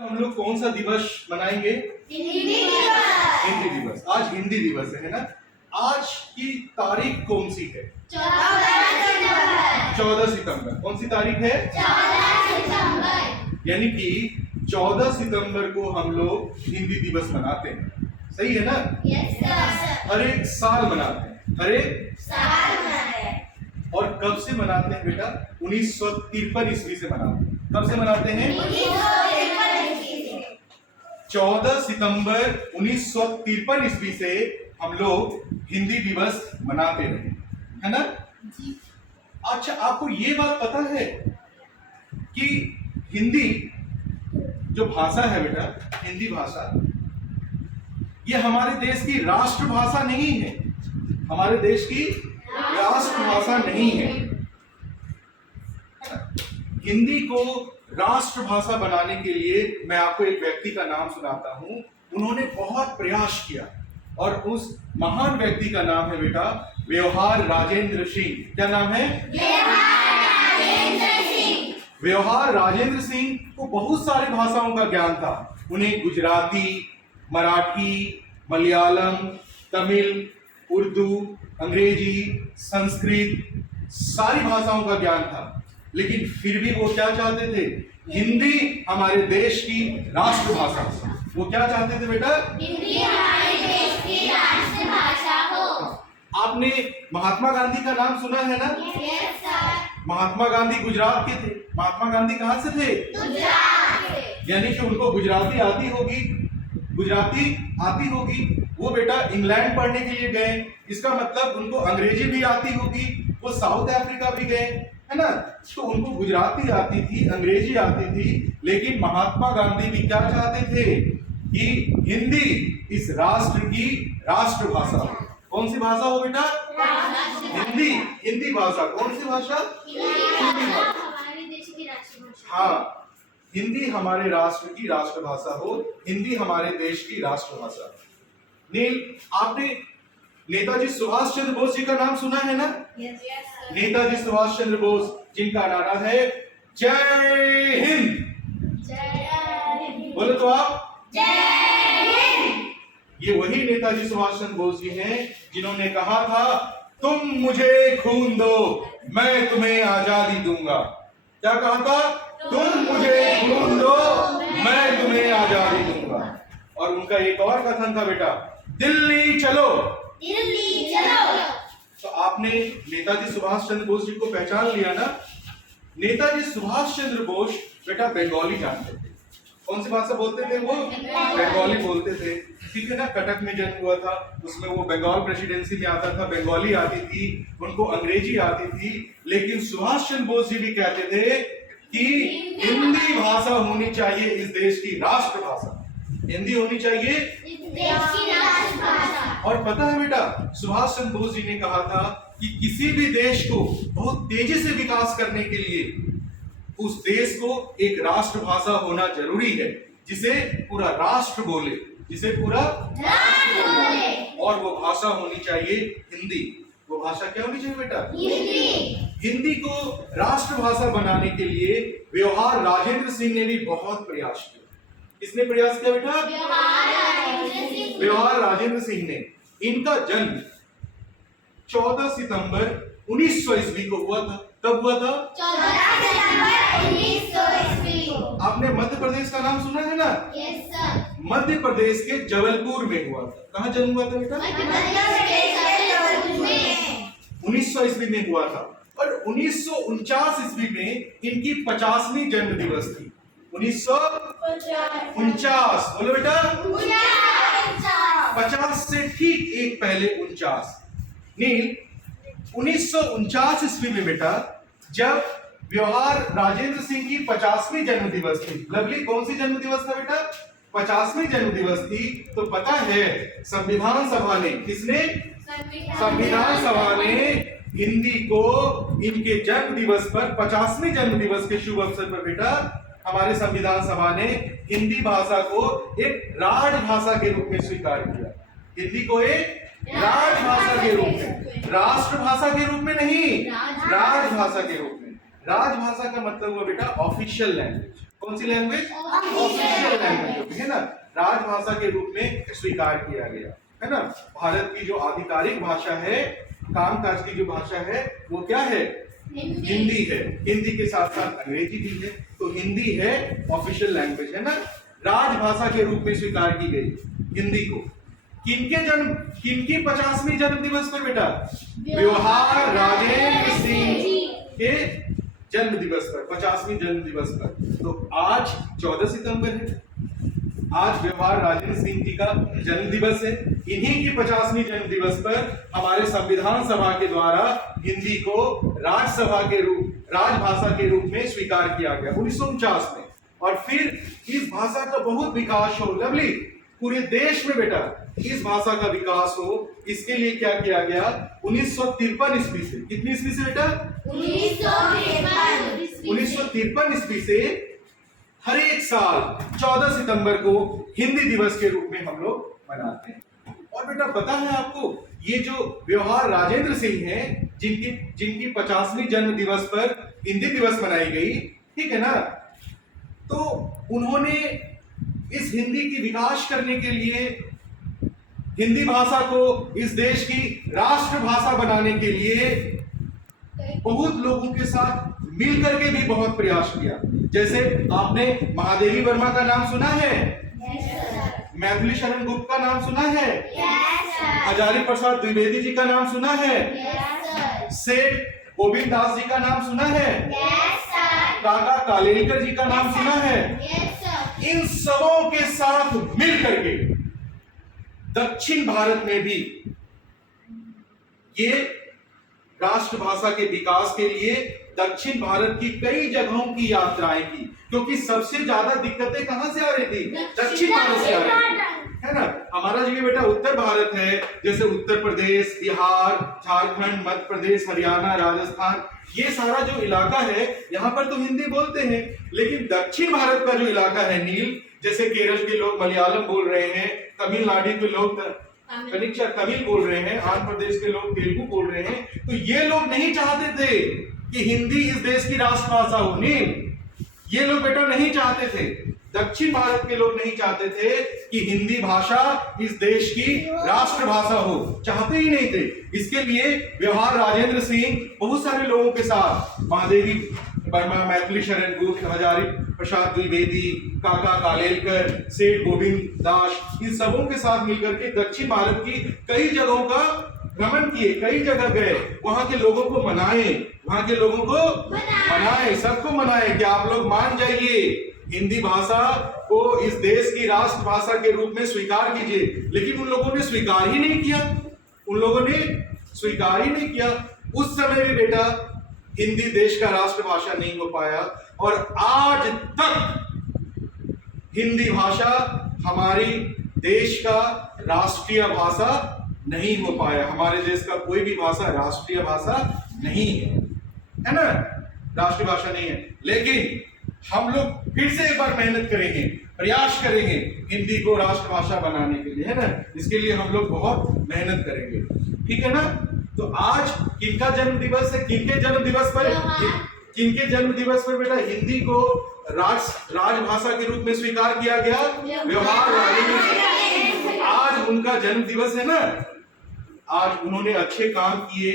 हम लोग कौन सा दिवस मनाएंगे? हिंदी दिवस। हिंदी दिवस। आज हिंदी दिवस है ना। आज की तारीख कौन सी है? 14 सितंबर। कौन सी तारीख है? 14 सितंबर। यानी कि 14 सितंबर को हम लोग हिंदी दिवस मनाते हैं। सही है ना? Yes sir. हर एक साल मनाते हैं। हर एक साल मनाते हैं। और कब से मनाते हैं बेटा? 1953 ईस्वी से मनाते हैं। कब से मनाते हैं? 14 सितंबर 1953 ईस्वी से हम लोग हिंदी दिवस मनाते रहे, है ना? अच्छा, आपको ये बात पता है कि हिंदी जो भाषा है बेटा, हिंदी भाषा, ये हमारे देश की राष्ट्रभाषा नहीं है। हमारे देश की राष्ट्रभाषा नहीं है। हिंदी को राष्ट्रभाषा बनाने के लिए मैं आपको एक व्यक्ति का नाम सुनाता हूं। उन्होंने बहुत प्रयास किया और उस महान व्यक्ति का नाम है बेटा व्यवहार राजेंद्र सिंह। क्या नाम है? व्यवहार राजेंद्र सिंह। व्यवहार राजेंद्र सिंह को बहुत सारी भाषाओं का ज्ञान था। उन्हें गुजराती, मराठी, मलयालम, तमिल, उर्दू, अंग्रेजी, संस्कृत, सारी भाषाओं का ज्ञान था। लेकिन फिर भी वो क्या चाहते थे? हिंदी हमारे देश की राष्ट्रभाषा। वो क्या चाहते थे बेटा? हिंदी हमारे देश की राष्ट्रभाषा हो। आपने महात्मा गांधी का नाम सुना है ना? Yes sir. महात्मा गांधी गुजरात के थे। महात्मा गांधी कहाँ से थे? गुजरात से। यानी कि उनको गुजराती आती होगी। गुजराती आती होगी। वो बेटा इंग्लैंड पढ़ने के लिए गए, इसका मतलब उनको अंग्रेजी भी आती होगी। वो साउथ अफ्रीका भी गए, है ना? तो उनको गुजराती आती थी, अंग्रेजी आती थी। लेकिन महात्मा गांधी भी क्या चाहते थे कि हिंदी इस राष्ट्र की राष्ट्रभाषा हो। कौन सी भाषा हो बेटा? हिंदी। हिंदी भाषा कौन सी भाषा? हिंदी भाषा। हमारे देश की राष्ट्रभाषा। हाँ, हिंदी हमारे राष्ट्र की राष्ट्रभाषा हो। हिंदी हमारे देश की राष्ट्रभाषा। नील, आपने नेताजी सुभाष चंद्र बोस जी का नाम सुना है ना? Yes sir. नेताजी सुभाष चंद्र बोस, जिनका नारा है जय हिंद। जय हिंद। बोले तो आप। जय हिंद। ये वही नेताजी सुभाष चंद्र बोस जी हैं जिन्होंने कहा था, तुम मुझे खून दो, मैं तुम्हें आजादी दूंगा। क्या कहा था? तुम मुझे खून दो, मैं तुम्हें आजादी दूंगा। और उनका एक और कथन था बेटा, दिल्ली चलो। दिल्ली चलो। तो आपने नेताजी सुभाष चंद्र बोस जी को पहचान लिया ना? नेताजी सुभाष चंद्र बोस बेटा बंगाली जानते थे। कौन सी भाषा बोलते थे वो? बंगाली बोलते थे। ठीक है ना? कटक में जन्म हुआ था, उसमें वो बंगाल प्रेसिडेंसी में आता था। बंगाली आती थी, उनको अंग्रेजी आती थी। लेकिन सुभाष चंद्र बोस जी भी कहते थे कि हिंदी भाषा होनी चाहिए इस देश की राष्ट्रभाषा। हिंदी होनी चाहिए देश की राष्ट्रभाषा। और पता है बेटा, सुभाष चंद्र बोस जी ने कहा था कि किसी भी देश को बहुत तेजी से विकास करने के लिए उस देश को एक राष्ट्रभाषा होना जरूरी है, जिसे पूरा राष्ट्र बोले, जिसे पूरा राष्ट्र बोले। और वो भाषा होनी चाहिए हिंदी। वो भाषा क्या होनी चाहिए बेटा? हिंदी। हिंदी को राष्ट्रभाषा बनाने के लिए व्यवहार राजेंद्र सिंह ने भी बहुत प्रयास किया। किसने प्रयास किया बेटा? व्यवहार राजेंद्र सिंह ने। इनका जन्म 14 सितंबर 1900 ईस्वी को हुआ था। कब हुआ था? 14 सितंबर 1900 ईस्वी को। आपने मध्य प्रदेश का नाम सुना है ना? Yes sir. मध्य प्रदेश के जबलपुर में हुआ था। कहाँ जन्म हुआ था बेटा? मध्य प्रदेश के जबलपुर में 1900 ईस्वी में हुआ था। और 1949 ईस्वी में इनकी 50वीं जन्म दिवस थी। 1949। बोलो बेटा। 50 से ठीक एक पहले 49। नील, 1949 ईस्वी में बेटा जब व्यवहार राजेंद्र सिंह की 50वीं जन्म दिवस थी। लवली, कौन सी जन्म दिवस था बेटा? 50वीं जन्म दिवस थी। तो पता है संविधान सभा ने, किसने? संविधान सभा ने हिंदी को इनके जन्म दिवस पर, 50वीं जन्म दिवस के शुभ अवसर पर बेटा हमारे संविधान सभा ने हिंदी भाषा को एक राजभाषा के रूप में स्वीकार किया। हिंदी को एक राजभाषा के रूप में, राष्ट्रभाषा के रूप में नहीं, राजभाषा के रूप में। राजभाषा का मतलब हुआ बेटा ऑफिशियल लैंग्वेज। कौन सी लैंग्वेज? Official ऑफिशियल लैंग्वेज है ना, राजभाषा के रूप में स्वीकार किया गया है ना। भारत की जो आधिकारिक भाषा है, कामकाज की जो भाषा है वो क्या है? हिंदी है। हिंदी के साथ साथ अंग्रेजी भी है, तो हिंदी है ऑफिशियल लैंग्वेज है ना, राजभाषा के रूप में स्वीकार की गई हिंदी को। किनकी 50वीं जन्म दिवस पर बेटा? व्यवहार राजेंद्र सिंह के जन्म दिवस पर, 50वीं जन्म दिवस पर। तो आज 14 सितंबर है, आज व्यवहार राजेंद्र सिंह जी का जन्म दिवस है। इन्हीं की 50वीं जन्म दिवस पर हमारे संविधान सभा के द्वारा हिंदी को राजभाषा के रूप में स्वीकार किया गया 1949 में। और फिर इस भाषा का बहुत विकास हो, लवली, पूरे देश में बेटा इस भाषा का विकास हो, इसके लिए क्या किया गया? 1953 ईस्वी से, कितनी ईस्वी से बेटा? 1953 ईस्वी से हर एक साल 14 सितंबर को हिंदी दिवस के रूप में हम लोग मनाते हैं। और बेटा पता है आपको, ये जो व्यवहार राजेंद्र सिंह हैं, जिनकी 50वीं जन्म दिवस पर हिंदी दिवस मनाई गई, ठीक है ना, तो उन्होंने इस हिंदी की विकास करने के लिए, हिंदी भाषा को इस देश की राष्ट्रभाषा बनाने के लिए बहुत लोगों के साथ मिलकर के भी बहुत प्रयास किया। जैसे आपने महादेवी वर्मा का नाम सुना है? मैथिली शरण गुप्त का नाम सुना है? हजारी प्रसाद द्विवेदी जी का नाम सुना है? सेठ गोविंद दास जी का नाम सुना है? काका कालेलकर जी का नाम सुना है? इन सबों के साथ मिलकर के दक्षिण भारत में भी ये राष्ट्रभाषा के विकास के लिए दक्षिण भारत की कई जगहों की यात्राएं की, क्योंकि सबसे ज्यादा दिक्कतें कहां से आ रही थी? दक्षिण भारत से आ रही थी, है ना। हमारा जो ये बेटा उत्तर भारत है, जैसे उत्तर प्रदेश, बिहार, झारखंड, मध्य प्रदेश, हरियाणा, राजस्थान, ये सारा जो इलाका है यहाँ पर तो हिंदी बोलते हैं। लेकिन दक्षिण भारत का जो इलाका है नील, जैसे केरल के लोग मलयालम बोल रहे हैं, तमिलनाडु के लोग कनिक्चा तमिल बोल रहे हैं, आंध्र प्रदेश के लोग तेलुगु बोल रहे हैं, तो ये लोग नहीं चाहते थे कि हिंदी इस देश की राष्ट्रभाषा हो। नील, ये लोग बेटा नहीं चाहते थे, दक्षिण भारत के लोग नहीं चाहते थे कि हिंदी भाषा इस देश की राष्ट्रभाषा हो, चाहते ही नहीं थे। इसके लिए व्यवहार राजेंद्र सिंह बहुत सारे लोगों के साथ, महादेवी वर्मा, मैथिली शरण गुप्त, हजारी प्रसाद द्विवेदी, काका कालेलकर, सेठ गोविंद दास, इन सबों के साथ मिलकर के दक्षिण भारत की कई जगहों का भ्रमण किए, कई जगह गए, वहां के लोगों को मनाए, सबको मनाए कि आप लोग मान जाइए, हिंदी भाषा को इस देश की राष्ट्रभाषा के रूप में स्वीकार कीजिए। लेकिन उन लोगों ने स्वीकार ही नहीं किया, उस समय भी बेटा हिंदी देश का राष्ट्रभाषा नहीं हो पाया। और आज तक हिंदी भाषा हमारी देश का राष्ट्रीय भाषा नहीं हो पाया। हमारे देश का कोई भी भाषा राष्ट्रीय भाषा नहीं है ना, राष्ट्रीय भाषा नहीं है। लेकिन हम लोग फिर से एक बार मेहनत करेंगे, प्रयास करेंगे हिंदी को राष्ट्रभाषा बनाने के लिए, है ना। इसके लिए हम लोग बहुत मेहनत करेंगे, ठीक है ना। तो आज किनका जन्म दिवस है? किनके जन्म दिवस पर बेटा हिंदी को राजभाषा के रूप में स्वीकार किया गया? व्यवहार राजेंद्र। आज उनका जन्म दिवस है ना। आज उन्होंने अच्छे काम किए,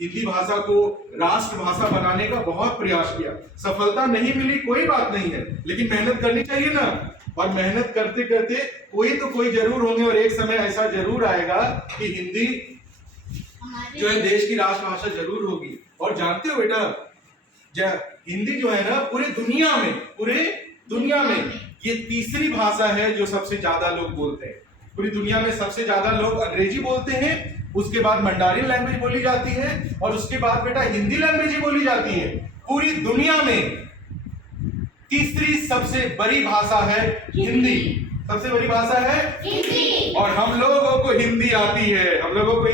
हिंदी भाषा को राष्ट्रभाषा बनाने का बहुत प्रयास किया। सफलता नहीं मिली कोई बात नहीं है, लेकिन मेहनत करनी चाहिए ना। और मेहनत करते करते कोई जरूर होंगे, और एक समय ऐसा जरूर आएगा कि हिंदी जो है देश की राष्ट्रभाषा जरूर होगी। और जानते हो बेटा, हिंदी जो है ना पूरे दुनिया में ये तीसरी भाषा है जो सबसे ज्यादा लोग बोलते हैं। पूरी दुनिया में सबसे ज्यादा लोग अंग्रेजी बोलते हैं, उसके बाद मंडारिन लैंग्वेज बोली जाती है, और उसके बाद बेटा हिंदी लैंग्वेज ही बोली जाती है। पूरी दुनिया में तीसरी सबसे बड़ी भाषा है हिंदी। सबसे बड़ी भाषा है हिंदी। और हम लोगों को हिंदी आती है, तो हम लोगों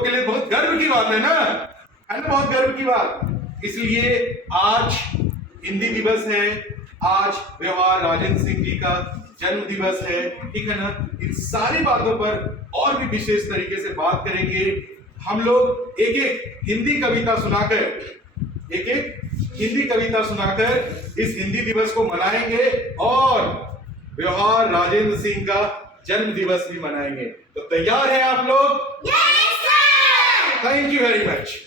के लिए बहुत गर्व की बात है ना, बहुत गर्व की बात। इसलिए आज हिंदी दिवस है, आज व्यवहार राजेंद्र सिंह जी का जन्म दिवस है, ठीक है ना। इन सारी बातों पर और भी विशेष तरीके से बात करेंगे। हम लोग एक एक हिंदी कविता सुनाकर एक एक हिंदी कविता सुनाकर इस हिंदी दिवस को मनाएंगे और व्यवहार राजेंद्र सिंह का जन्म दिवस भी मनाएंगे। तो तैयार हैं आप लोग? Yes sir. Thank you very much.